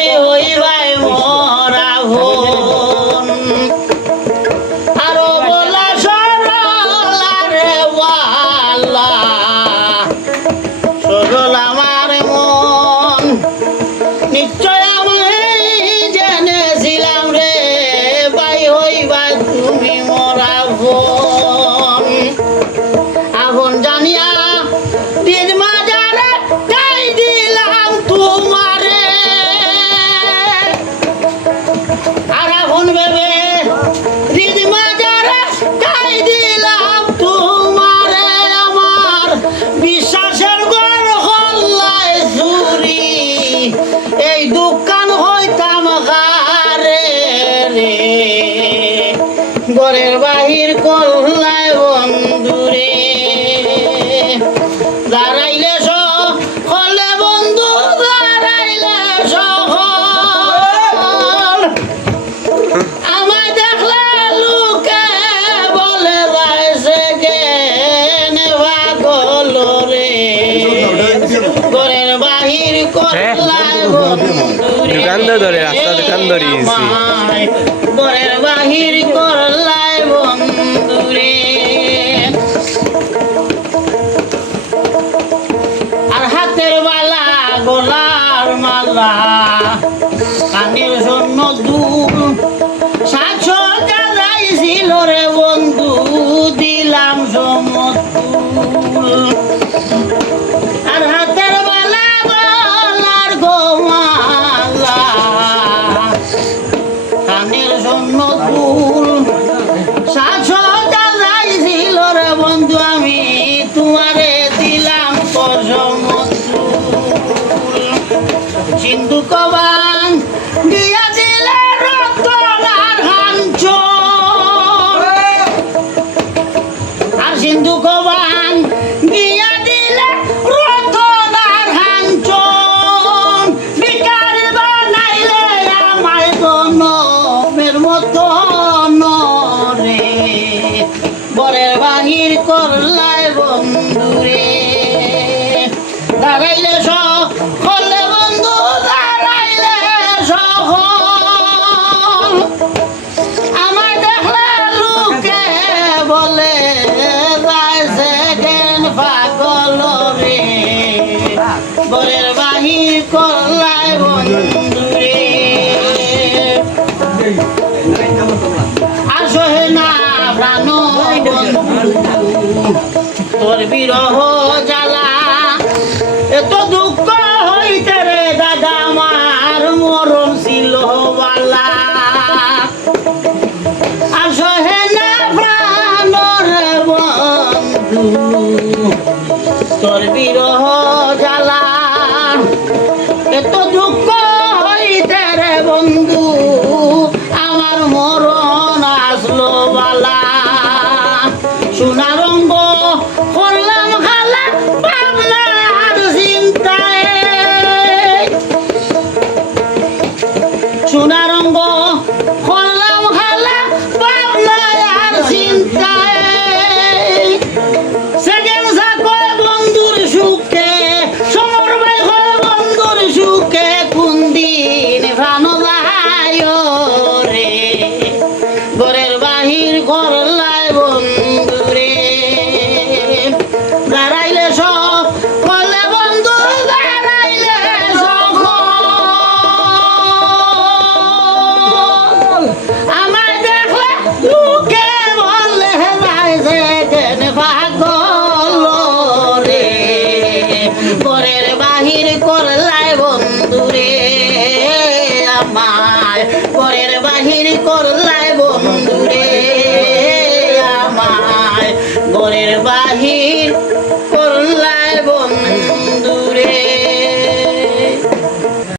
তুমি হইবাই মোরা ভোন আরো বলা সরলা রে ওয়াল্লা সরল আমার মন নিশ্চয় আমি জেনেছিলাম রে ভাই হইবা তুমি মোরা ভোন আগুন জানিয়া দিন মাজারে তাই দিলাম তোমারে আর আগুন ভেবে দিন মাজারে তাই দিলাম তোমারে আমার বিশ্বাসের ঘর হল্লায় চুরি এই দোকান হইতাম গারে রে ঘরের বাহির করলায় বন্ধুরে দাঁড়াইলে হলে বন্ধু দাঁড়াইলে সহল আমায় দেখলে লোকে বলে যাইছে কেন পাগল রে ঘরের বাহির করলায় বন্ধুরে আমায় ঘরের বাহির করলায় বন্ধুরে আর হাতের বালা গোলার মালা কানের জন্য দুল সাতশো যাইছিল রে বন্ধু দিলাম সমতুল আর হাতের বালা গোলার গোমালা কানের জন্য দুল সাতশো যাইছিল রে বন্ধু আমি তোমারে দিলাম সিন্ধু কবান দিয়া দিলে রতনার হাঞ্চল আর সিন্ধু কবান দিয়া দিলে রতনার হাঞ্চল বিকার বানাইলে আমায় গনমের মতো নরে বরের বাহির করলায় বন্ধুরে দাঁড়াইলে হলে বন্ধু দাঁড়াইলে সহল আমার দেখলে লোকে বলে যাইছে কেন পাগল রে বরের বাহির করলায় বন্ধুরে আসহে না প্রাণ বন্ধু তোর বিরহ জ্বালা এত দুঃখ হইতে রে দাদা আমার মরণ ছিল বালা আসহে না প্রাণ রে বন্ধু তোর বিরহ জ্বালা এত দুঃখ হইতে রে বন্ধু আমার মরণ আসলো বালা সোনা রঙ্গ করলাম খালা পাবনার চিন্তায় সোনা রঙ্গ করলাম খালা পাবনার চিন্তায় সেকেন্ড সাকয় বন্ধুর সুখে সমর ভাই হয় বন্ধুর সুখে কোন দিন প্রাণ যায় রে ঘরের বাহির করলায় বন্ধুরে দাঁড়াইলে হলে বন্ধু দাঁড়াইলে সকল আমায় দেখলে লোকে বলে যাইছে কেন পাগল রে ঘরের বাহির করলায় বন্ধুরে আমায় ঘরের বাহির করলায় বন্ধুরে আমায় ঘরের বাহির